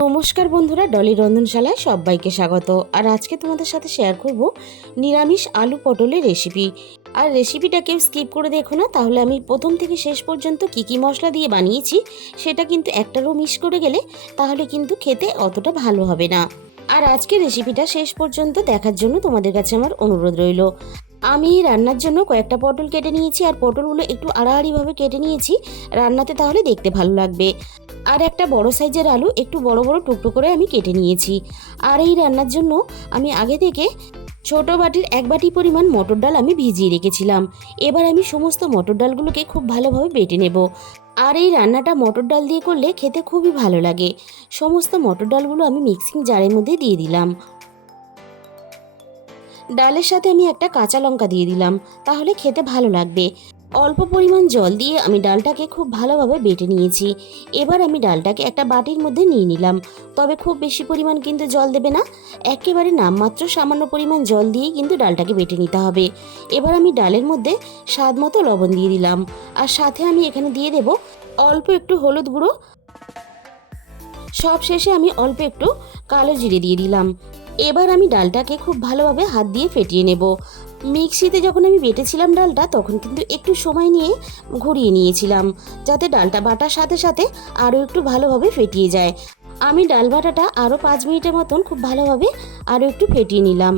নমস্কার বন্ধুরা, ডলির রন্ধনশালায় সবাইকে স্বাগত। আর আজকে তোমাদের সাথে শেয়ার করব নিরামিষ আলু পটলের রেসিপি। আর রেসিপিটা কেউ স্কিপ করে দেখো না, তাহলে আমি প্রথম থেকে শেষ পর্যন্ত কি কি মশলা দিয়ে বানিয়েছি সেটা কিন্তু একটারও মিস করে গেলে তাহলে কিন্তু খেতে অতটা ভালো হবে না। আর আজকে রেসিপিটা শেষ পর্যন্ত দেখার জন্য তোমাদের কাছে আমার অনুরোধ রইল। আমি রান্নার জন্য কয়েকটা পটল কেটে নিয়েছি, আর পটলগুলো একটু আড়াআড়িভাবে কেটে নিয়েছি রান্নাতে, তাহলে দেখতে ভালো লাগবে। আর একটা বড় সাইজের আলু একটু বড় বড় টুকরো করে আমি কেটে নিয়েছি। আর এই রান্নার জন্য আমি আগে থেকে ছোট বাটির 1 বাটি পরিমাণ মটর ডাল আমি ভিজিয়ে রেখেছিলাম। এবার আমি সমস্ত মটর ডালগুলোকে খুব ভালোভাবে বেটে নেব। আর এই রান্নাটা মটর ডাল দিয়ে করলে খেতে খুবই ভালো লাগে। সমস্ত মটর ডালগুলো আমি মিক্সিং জারের মধ্যে দিয়ে দিলাম। ডালের সাথে আমি একটা কাঁচা লঙ্কা দিয়ে দিলাম, তাহলে খেতে ভালো লাগবে। অল্প পরিমাণ জল দিয়ে আমি ডালটাকে খুব ভালোভাবে বেটে নিয়েছি। এবার আমি ডালটাকে একটা বাটির মধ্যে নিয়ে নিলাম, তবে খুব বেশি পরিমাণ কিন্তু জল দেবে না, একেবারে নামমাত্র সামান্য পরিমাণ জল দিয়েই কিন্তু ডালটাকে বেটে নিতে হবে। এবার আমি ডালের মধ্যে স্বাদ মতো লবণ দিয়ে দিলাম, আর সাথে আমি এখানে দিয়ে দেব অল্প একটু হলুদ গুঁড়ো। সব শেষে আমি অল্প একটু কালো জিরে দিয়ে দিলাম। এবার আমি ডালটাকে খুব ভালোভাবে হাত দিয়ে ফেটিয়ে নেব। মিক্সিতে যখন আমি বেটেছিলাম ডালটা, তখন কিন্তু একটু সময় নিয়ে ঘুরিয়ে নিয়েছিলাম, যাতে ডালটা বাটার সাথে সাথে আরও একটু ভালোভাবে ফেটিয়ে যায়। আমি ডাল বাটাটা আরও 5 মিনিটের মতন খুব ভালোভাবে আরও একটু ফেটিয়ে নিলাম।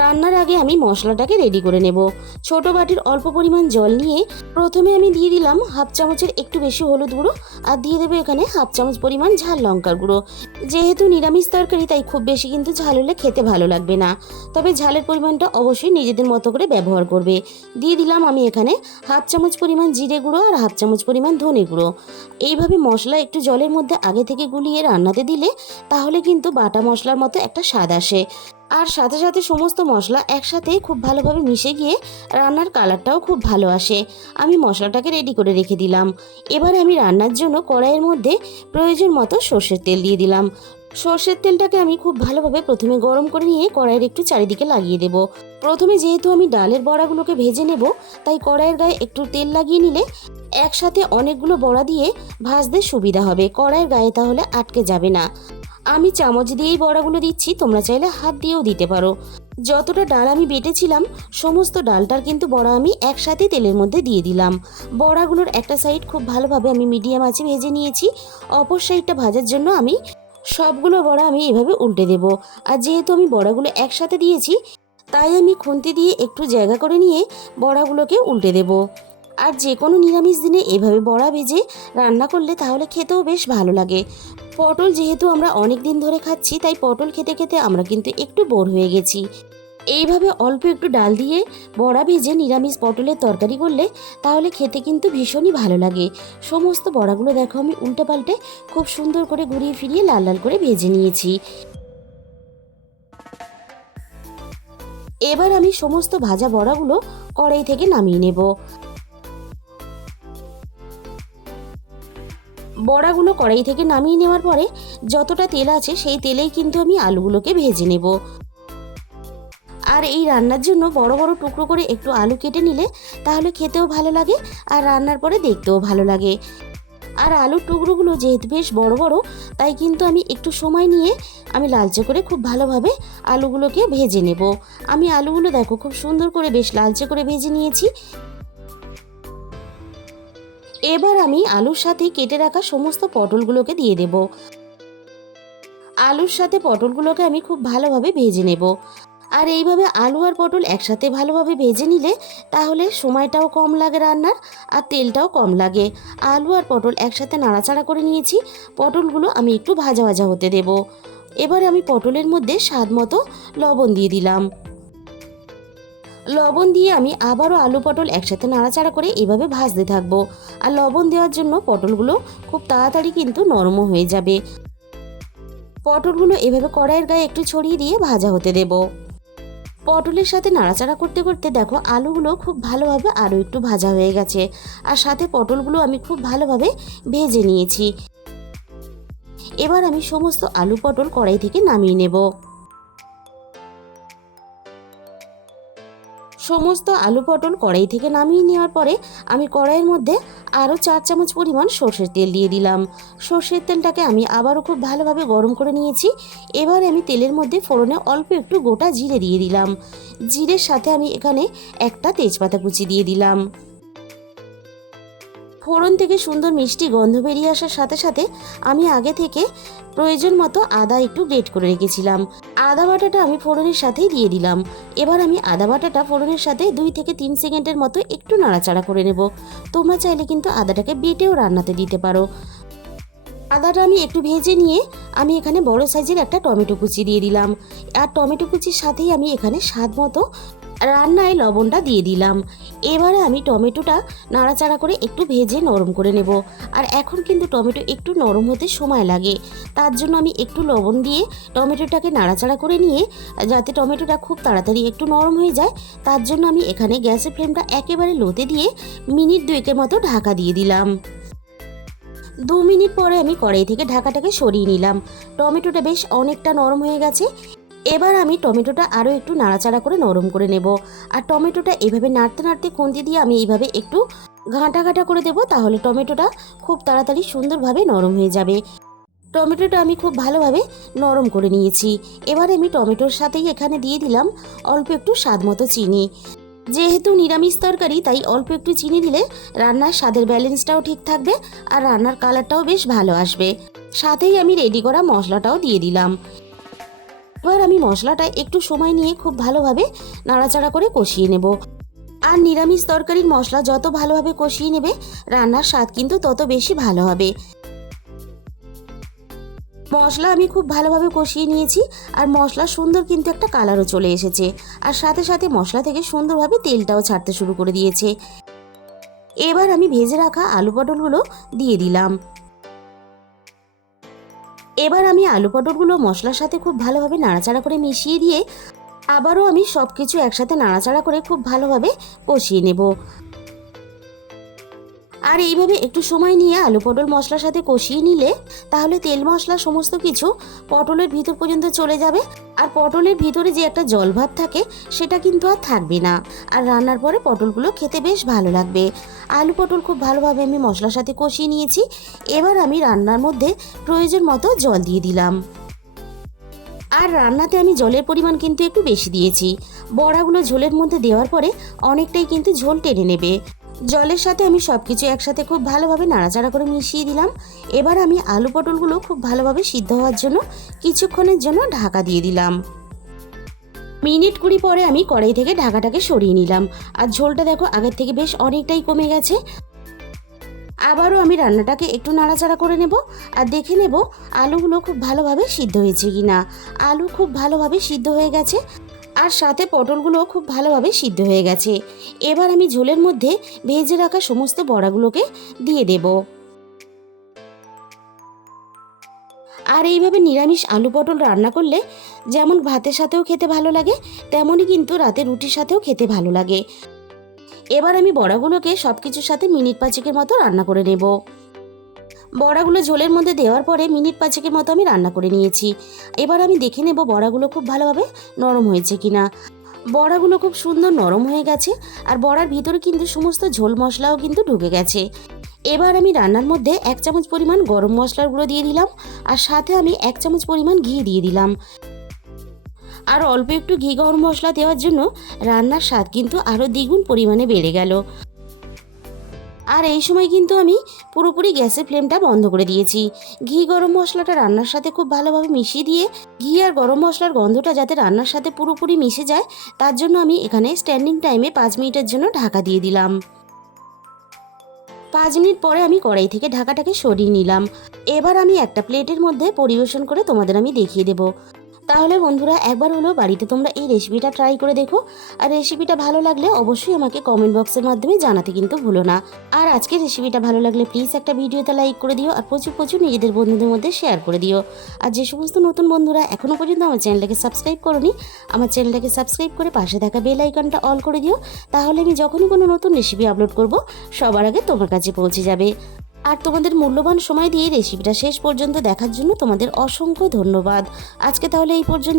রান্নার আগে আমি মশলাটাকে রেডি করে নেব। ছোট বাটির অল্প পরিমাণ জল নিয়ে প্রথমে আমি দিয়ে দিলাম হাফ চামচের একটু বেশি হলুদ গুঁড়ো, আর দিয়ে দেবো এখানে হাফ চামচ পরিমাণ ঝাল লঙ্কার গুঁড়ো। যেহেতু নিরামিষ তরকারি, তাই খুব বেশি কিন্তু ঝাল হলে খেতে ভালো লাগবে না, তবে ঝালের পরিমাণটা অবশ্যই নিজেদের মতো করে ব্যবহার করবে। দিয়ে দিলাম আমি এখানে হাফ চামচ পরিমাণ জিরে গুঁড়ো আর হাফ চামচ পরিমাণ ধনে গুঁড়ো। এইভাবে মশলা একটু জলের মধ্যে আগে থেকে গুলিয়ে রান্নাতে দিলে তাহলে কিন্তু বাটা মশলার মতো একটা স্বাদ আসে। আর সাথে সাথে সমস্ত মশলা একসাথে খুব ভালোভাবে মিশে গিয়ে রান্নার কালারটাও খুব ভালো আসে। আমি মশলাটাকে রেডি করে রেখে দিলাম। এবারে আমি রান্নার জন্য কড়াইয়ের মধ্যে প্রয়োজন মতো সর্ষের তেল দিয়ে দিলাম। সর্ষের তেলটাকে আমি খুব ভালোভাবে প্রথমে গরম করে নিয়ে কড়াইয়ের একটু চারিদিকে লাগিয়ে দেব। প্রথমে যেহেতু আমি ডালের বড়াগুলোকে ভেজে নেব, তাই কড়াইয়ের গায়ে একটু তেল লাগিয়ে নিলে একসাথে অনেকগুলো বড়া দিয়ে ভাজতে সুবিধা হবে, কড়াইয়ের গায়ে তাহলে আটকে যাবে না। আমি চামচ দিয়েই বড়াগুলো দিচ্ছি, তোমরা চাইলে হাত দিয়েও দিতে পারো। যতটা ডাল আমি বেটেছিলাম সমস্ত ডালটার কিন্তু বড়া আমি একসাথে তেলের মধ্যে দিয়ে দিলাম। বড়াগুলোর একটা সাইড খুব ভালোভাবে আমি মিডিয়াম আঁচে ভেজে নিয়েছি। অপর সাইডটা ভাজার জন্য আমি সবগুলো বড়া আমি এভাবে উল্টে দেব। আর যেহেতু আমি বড়াগুলো একসাথে দিয়েছি, তাই আমি খুন্তি দিয়ে একটু জায়গা করে নিয়ে বড়াগুলোকে উল্টে দেব। আর যে কোনো নিরামিষ দিনে এভাবে বড়া ভেজে রান্না করলে তাহলে খেতেও বেশ ভালো লাগে। পটল যেহেতু আমরা অনেক দিন ধরে খাচ্ছি, তাই পটল খেতে খেতে আমরা কিন্তু একটু বোর হয়ে গেছি। এইভাবে অল্প একটু ডাল দিয়ে বড়া ভেজে নিরামিষ পটলের তরকারি করলে তাহলে খেতে কিন্তু ভীষণই ভালো লাগে। সমস্ত বড়াগুলো দেখো আমি উল্টে পাল্টে খুব সুন্দর করে ঘুরিয়ে ফিরিয়ে লাল লাল করে ভেজে নিয়েছি। এবার আমি সমস্ত ভাজা বড়াগুলো কড়াই থেকে নামিয়ে নেব। বড়াগুলো কড়াই থেকে নামিয়ে নেওয়ার পরে যতটা তেল আছে সেই তেলেই কিন্তু আমি আলুগুলোকে ভেজে নেব। আর এই রান্নার জন্য বড় বড় টুকরো করে একটু আলু কেটে নিলে তাহলে খেতেও ভালো লাগে, আর রান্নার পরে দেখতেও ভালো লাগে। আর আলুর টুকরোগুলো যেহেতু বেশ বড় বড়, তাই কিন্তু আমি একটু সময় নিয়ে আমি লালচে করে খুব ভালোভাবে আলুগুলোকে ভেজে নেব। আমি আলুগুলো দেখো খুব সুন্দর করে বেশ লালচে করে ভেজে নিয়েছি। এবার আমি আলুর সাথে কেটে রাখা সমস্ত পটলগুলোকে দিয়ে দেব। আলুর সাথে পটলগুলোকে আমি খুব ভালোভাবে ভেজে নেব। আর এইভাবে আলু আর পটল একসাথে ভালোভাবে ভেজে নিলে তাহলে সময়টাও কম লাগে রান্নার, আর তেলটাও কম লাগে। আলু আর পটল একসাথে নাড়াচাড়া করে নিয়েছি। পটলগুলো আমি একটু ভাজা ভাজা হতে দেব। এবার আমি পটলের মধ্যে স্বাদ মতো লবণ দিয়ে দিলাম। লবণ দিয়ে আমি আবারও আলু পটল একসাথে নাড়াচাড়া করে এভাবে ভাজতে থাকবো। আর লবণ দেওয়ার জন্য পটলগুলো খুব তাড়াতাড়ি কিন্তু নরমও হয়ে যাবে। পটলগুলো এভাবে কড়াইয়ের গায়ে একটু ছড়িয়ে দিয়ে ভাজা হতে দেব। পটলের সাথে নাড়াচাড়া করতে করতে দেখো আলুগুলো খুব ভালোভাবে আরও একটু ভাজা হয়ে গেছে, আর সাথে পটলগুলো আমি খুব ভালোভাবে ভেজে নিয়েছি। এবার আমি সমস্ত আলু পটল কড়াই থেকে নামিয়ে নেব। সমস্ত আলু পটল কড়াই থেকে নামিয়ে নেওয়ার পরে আমি কড়াইয়ের মধ্যে আরও 4 চামচ পরিমাণ সর্ষের তেল দিয়ে দিলাম। সর্ষের তেলটাকে আমি আবারও খুব ভালোভাবে গরম করে নিয়েছি। এবার আমি তেলের মধ্যে ফোড়নে অল্প একটু গোটা জিরে দিয়ে দিলাম। জিরের সাথে আমি এখানে একটা তেজপাতা কুচি দিয়ে দিলাম। ফোড়ন থেকে সুন্দর মিষ্টি গন্ধ বেরিয়ে আসার সাথে সাথে আমি আগে থেকে প্রয়োজন মতো আদা একটু গ্রেট করে রেখেছিলাম। আদা বাটাটা আমি ফোড়নের সাথেই দিয়ে দিলাম। এবার আমি আদা বাটাটা ফোড়নের সাথে 2 থেকে 3 সেকেন্ডের মতো একটু নাড়াচাড়া করে নেব। তোমরা চাইলে কিন্তু আদাটাকে বেটেও রান্নাতে দিতে পারো। আদাটা আমি একটু ভেজে নিয়ে আমি এখানে বড় সাইজের একটা টমেটো কুচি দিয়ে দিলাম। আর টমেটো কুচির সাথেই আমি এখানে স্বাদ মতো রান্নায় লবণটা দিয়ে দিলাম। এবারে আমি টমেটোটা নাড়াচাড়া করে একটু ভেজে নরম করে নেব। আর এখন কিন্তু টমেটো একটু নরম হতে সময় লাগে, তার জন্য আমি একটু লবণ দিয়ে টমেটোটাকে নাড়াচাড়া করে নিয়ে যাতে টমেটোটা খুব তাড়াতাড়ি একটু নরম হয়ে যায়, তার জন্য আমি এখানে গ্যাসের ফ্লেমটা একেবারে লোতে দিয়ে মিনিট 2 মতো ঢাকা দিয়ে দিলাম। 2 মিনিট পরে আমি কড়াই থেকে ঢাকাটাকে সরিয়ে নিলাম। টমেটোটা বেশ অনেকটা নরম হয়ে গেছে। এবার আমি টমেটোটা আরও একটু নাড়াচাড়া করে নরম করে নেব। আর টমেটোটা এভাবে নাড়তে নাড়তে খুন্তি দিয়ে আমি এইভাবে একটু ঘাঁটা ঘাঁটা করে দেব, তাহলে টমেটোটা খুব তাড়াতাড়ি সুন্দরভাবে নরম হয়ে যাবে। টমেটোটা আমি খুব ভালোভাবে নরম করে নিয়েছি। এবার আমি টমেটোর সাথেই এখানে দিয়ে দিলাম অল্প একটু স্বাদ মতো চিনি। যেহেতু নিরামিষ তরকারি তাই অল্প একটু চিনি দিলে রান্নার স্বাদের ব্যালেন্সটাও ঠিক থাকবে আর রান্নার কালারটাও বেশ ভালো আসবে। সাথেই আমি রেডি করা মশলাটাও দিয়ে দিলাম। এবার আমি মশলাটা একটু সময় নিয়ে খুব ভালোভাবে নাড়াচাড়া করে কষিয়ে নেব। আর নিরামিষ তরকারির মশলা যত ভালোভাবে কষিয়ে নেবে রান্নার স্বাদ কিন্তু তত বেশি ভালো হবে। মশলা আমি খুব ভালোভাবে কষিয়ে নিয়েছি আর মশলা সুন্দর কিন্তু একটা কালারও চলে এসেছে। আর সাথে সাথে মশলা থেকে সুন্দরভাবে তেলটাও ছাড়তে শুরু করে দিয়েছে। এবার আমি ভেজে রাখা আলু পটলগুলো দিয়ে দিলাম। এবার আমি আলু পটলগুলো মশলার সাথে খুব ভালোভাবে নাড়াচাড়া করে মিশিয়ে দিয়ে আবারও আমি সব কিছু একসাথে নাড়াচাড়া করে খুব ভালোভাবে কষিয়ে নেব। আর এইভাবে একটু সময় নিয়ে আলু পটল মশলার সাথে কষিয়ে নিলে তাহলে তেল মশলা সমস্ত কিছু পটলের ভিতর পর্যন্ত চলে যাবে। আর পটলের ভিতরে যে একটা জল ভাব থাকে সেটা কিন্তু আর থাকবে না। আর রান্নার পরে পটলগুলো খেতে বেশ ভালো লাগবে। আলু পটল খুব ভালোভাবে আমি মশলার সাথে কষিয়ে নিয়েছি। এবার আমি রান্নার মধ্যে প্রয়োজন মতো জল দিয়ে দিলাম। আর রান্নাতে আমি জলের পরিমাণ কিন্তু একটু বেশি দিয়েছি। বড়াগুলো ঝোলের মধ্যে দেওয়ার পরে অনেকটাই কিন্তু ঝোল টেনে নেবে। জলের সাথে আমি সব কিছু একসাথে খুব ভালোভাবে নাড়াচাড়া করে মিশিয়ে দিলাম। এবার আমি আলু পটলগুলো খুব ভালোভাবে সিদ্ধ হওয়ার জন্য কিছুক্ষণের জন্য ঢাকা দিয়ে দিলাম। মিনিট 20 পরে আমি কড়াই থেকে ঢাকাটাকে সরিয়ে নিলাম। আর ঝোলটা দেখো আগের থেকে বেশ অনেকটাই কমে গেছে। আবারও আমি রান্নাটাকে একটু নাড়াচাড়া করে নেব আর দেখে নেব আলুগুলো খুব ভালোভাবে সিদ্ধ হয়েছে কিনা। আলু খুব ভালোভাবে সিদ্ধ হয়ে গেছে আর সাথে পটলগুলো খুব ভালোভাবে সিদ্ধ হয়ে গেছে। এবার আমি ঝোলের মধ্যে ভেজে রাখা সমস্ত বড়াগুলোকে দিয়ে দেব। আর এইভাবে নিরামিষ আলু পটল রান্না করলে যেমন ভাতের সাথেও খেতে ভালো লাগে তেমনই কিন্তু রাতে রুটির সাথেও খেতে ভালো লাগে। এবার আমি বড়াগুলোকে সব কিছুর সাথে মিনিট 5 মতো রান্না করে নেব। বড়াগুলো ঝোলের মধ্যে দেওয়ার পরে মিনিট 5 মতো আমি রান্না করে নিয়েছি। এবার আমি দেখে নেব বড়াগুলো খুব ভালোভাবে নরম হয়েছে কিনা। বড়াগুলো খুব সুন্দর নরম হয়ে গেছে আর বড়ার ভিতরে কিন্তু সমস্ত ঝোল মশলাও কিন্তু ঢুকে গেছে। এবার আমি রান্নার মধ্যে 1 চামচ পরিমাণ গরম মশলার গুঁড়ো দিয়ে দিলাম আর সাথে আমি 1 চামচ পরিমাণ ঘি দিয়ে দিলাম। আর অল্প একটু ঘি গরম মশলা দেওয়ার জন্য রান্নার স্বাদ কিন্তু আরও দ্বিগুণ পরিমাণে বেড়ে গেল। আর এই সময় কিন্তু আমি পুরোপুরি গ্যাসের ফ্লেমটা বন্ধ করে দিয়েছি। ঘি গরম মশলাটা রান্নার সাথে খুব ভালোভাবে মিশিয়ে দিয়ে ঘি আর গরম মশলার গন্ধটা যাতে রান্নার সাথে পুরোপুরি মিশে যায় তার জন্য আমি এখানে স্ট্যান্ডিং টাইমে 5 মিনিটের জন্য ঢাকা দিয়ে দিলাম। 5 মিনিট পরে আমি কড়াই থেকে ঢাকাটাকে সরিয়ে নিলাম। এবার আমি একটা প্লেটের মধ্যে পরিবেশন করে তোমাদের আমি দেখিয়ে দেব। তাহলে বন্ধুরা একবার হলেও বাড়িতে তোমরা এই রেসিপিটা ট্রাই করে দেখো। আর রেসিপিটা ভালো লাগলে অবশ্যই আমাকে কমেন্ট বক্সের মাধ্যমে জানাতে কিন্তু ভুলো না। আর আজকের রেসিপিটা ভালো লাগলে প্লিজ একটা ভিডিওতে লাইক করে দিও আর প্রচুর প্রচুর নিজেদের বন্ধুদের মধ্যে শেয়ার করে দিও। আর যে সমস্ত নতুন বন্ধুরা এখনও পর্যন্ত আমার চ্যানেলটাকে সাবস্ক্রাইব করোনি আমার চ্যানেলটাকে সাবস্ক্রাইব করে পাশে থাকা বেল আইকনটা অল করে দিও, তাহলে আমি যখনই কোনো নতুন রেসিপি আপলোড করব সবার আগে তোমার কাছে পৌঁছে যাবে। আর তোমাদের মূল্যবান সময় দিয়ে রেসিপিটা শেষ পর্যন্ত দেখার জন্য তোমাদের অসংখ্য ধন্যবাদ। আজকে তাহলে এই পর্যন্ত।